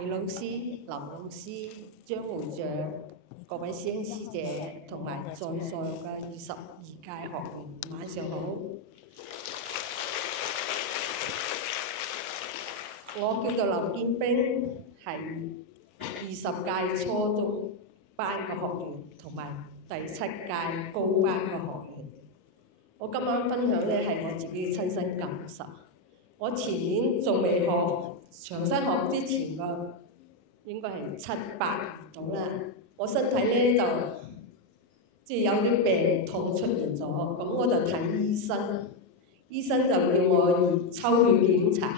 黎老師、林老師、張會長、各位師兄師姐同埋在座嘅22屆學員，晚上好。我叫做劉建冰，係20屆初中班嘅學員，同埋第7屆高班嘅學員。我今晚分享呢係我自己嘅親身感受。我前年仲未學長身學之前個，應該係7、8年到啦。我身體呢就即係有啲病痛出現咗，咁我就睇醫生，醫生就要我抽血檢查。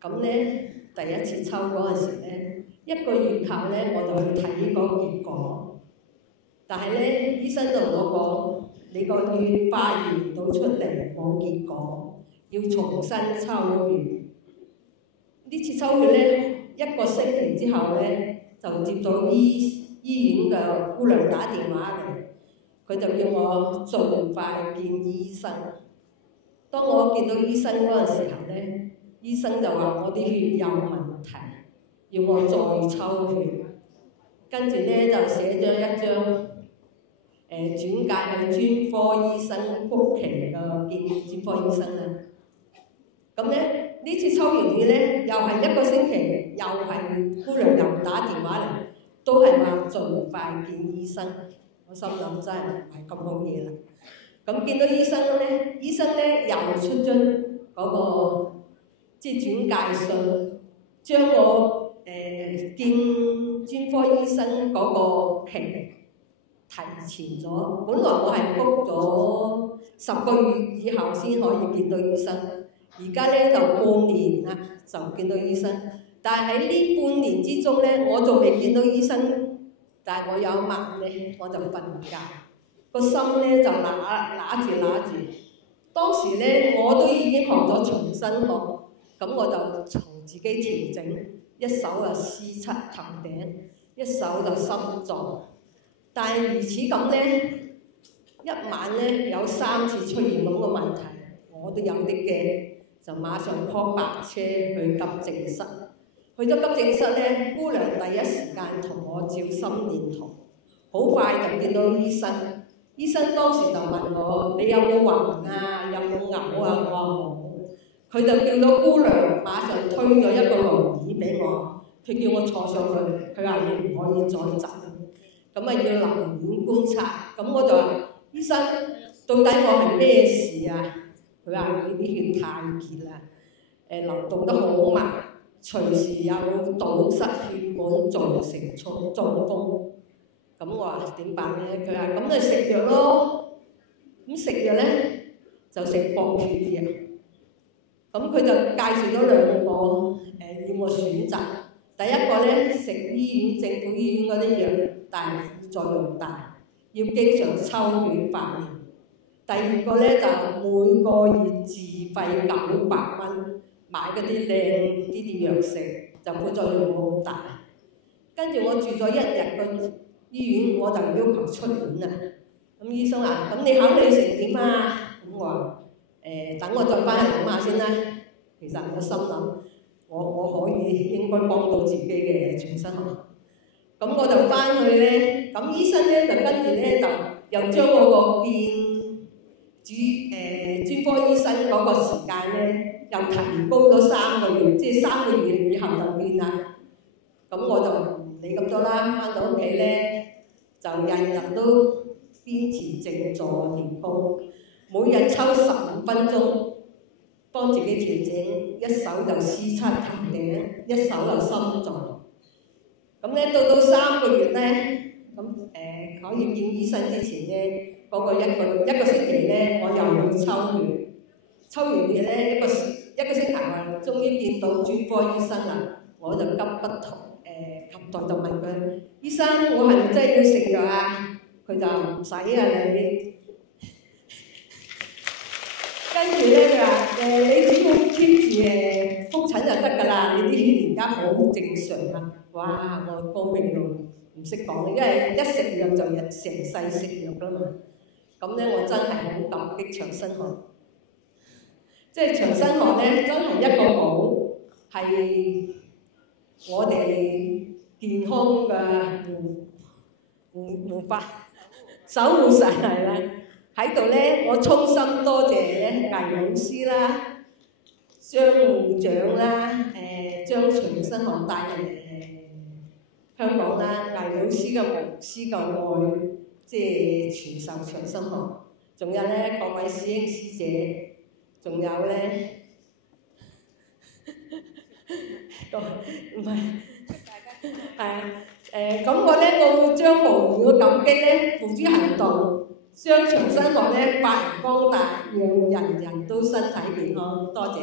咁呢，第一次抽嗰陣時呢，1個月後呢，我就去睇個結果。但係呢，醫生就同我講：你個血化驗唔到出嚟，冇結果，要重新抽血。呢次抽血呢，1個星期之後呢，就接到醫院嘅姑娘打電話嚟，佢就叫我盡快見醫生。當我見到醫生嗰陣時候呢，醫生就話我啲血有問題，要我再抽血。跟住呢，就寫咗一張轉介去專科醫生福期嘅見專科醫生啦。咁呢，呢次抽完血呢，又係1個星期，又係姑娘又打電話嚟，都係話盡快見醫生。我心諗真係唔係咁好嘢啦。咁見到醫生呢，醫生呢又出咗嗰個即係轉介信，將我見專科醫生嗰個期提前咗。本來我係 book 咗10個月以後先可以見到醫生，而家呢就半年啦就見到醫生。但係喺呢半年之中呢，我仲未見到醫生，但係我有一晚呢，我就瞓覺，個心呢就揦住。當時呢，我都已經學咗重新學，咁我就從自己調整，一手就C7頭頂，一手就心臟。但係如此咁呢，一晚呢有3次出現咁嘅問題，我都有啲驚，就馬上 call 白車去急症室。去咗急症室呢，姑娘第一時間同我照心電圖，好快就見到醫生。醫生當時就問我：你有冇暈啊？有冇嘔啊？我話冇。佢就叫到姑娘馬上推咗一個輪椅俾我，佢叫我坐上去。佢話你唔可以再走，咁啊要留院觀察。咁我就話：醫生，到底我係咩事啊？佢話你啲血太結啦，流動得好慢。隨時有堵塞血管，造成中風。咁我話點辦呢？佢話咁就食藥咯。咁食藥呢，就食薄血藥。咁佢就介紹咗2個要我選擇。第一個呢，食政府醫院嗰啲藥，但係副作用大，要經常抽血化驗。第二個呢，就每個月自費900蚊。買嗰啲靚啲藥食，就副作用冇咁大。跟住我住咗1日個醫院，我就要求出院啦。咁醫生話：咁你考慮成點啊？咁我話：等我再翻去諗下先啦。其實我心諗，我可以應該幫到自己嘅全身學。咁我就翻去呢，咁醫生呢，就跟住呢，就又將我個見專科醫生嗰個時間呢，又提高咗3個月，即係3個月以後就見啦。咁我就唔理咁多啦，翻到屋企呢，就日日都堅持靜坐練功，每日抽15分鐘，幫自己調整，一手就C7頭頂，一手就心臟。咁呢，到3個月呢，咁可以見醫生之前呢，嗰個一個星期呢，我又要抽血。抽完血呢，一個星期後，終於見到專科醫生啦。我就急不及待就問佢：醫生，我係咪真係要食藥啊？佢就唔使啊你。跟住呢，佢話：你只要 keep 住覆診就得㗎啦，你啲血而家好正常啊！哇！我高興到唔識講，因為一食藥就成世食藥㗎嘛。咁呢，我真係好感激長生學。即係長生學呢，真係一個寶，係我哋健康嘅護法守護神係啦。喺度咧，我衷心多謝咧魏老師啦、張護長啦、將長生學帶嚟香港啦，魏老師嘅無私嘅愛，即係傳授長生學。仲有咧各位師兄師姐，仲有咧。唔係，係啊，咁我咧，我會將無形嘅感激咧付諸行動，將長生學咧發揚光大，讓人人都身體健康。多謝。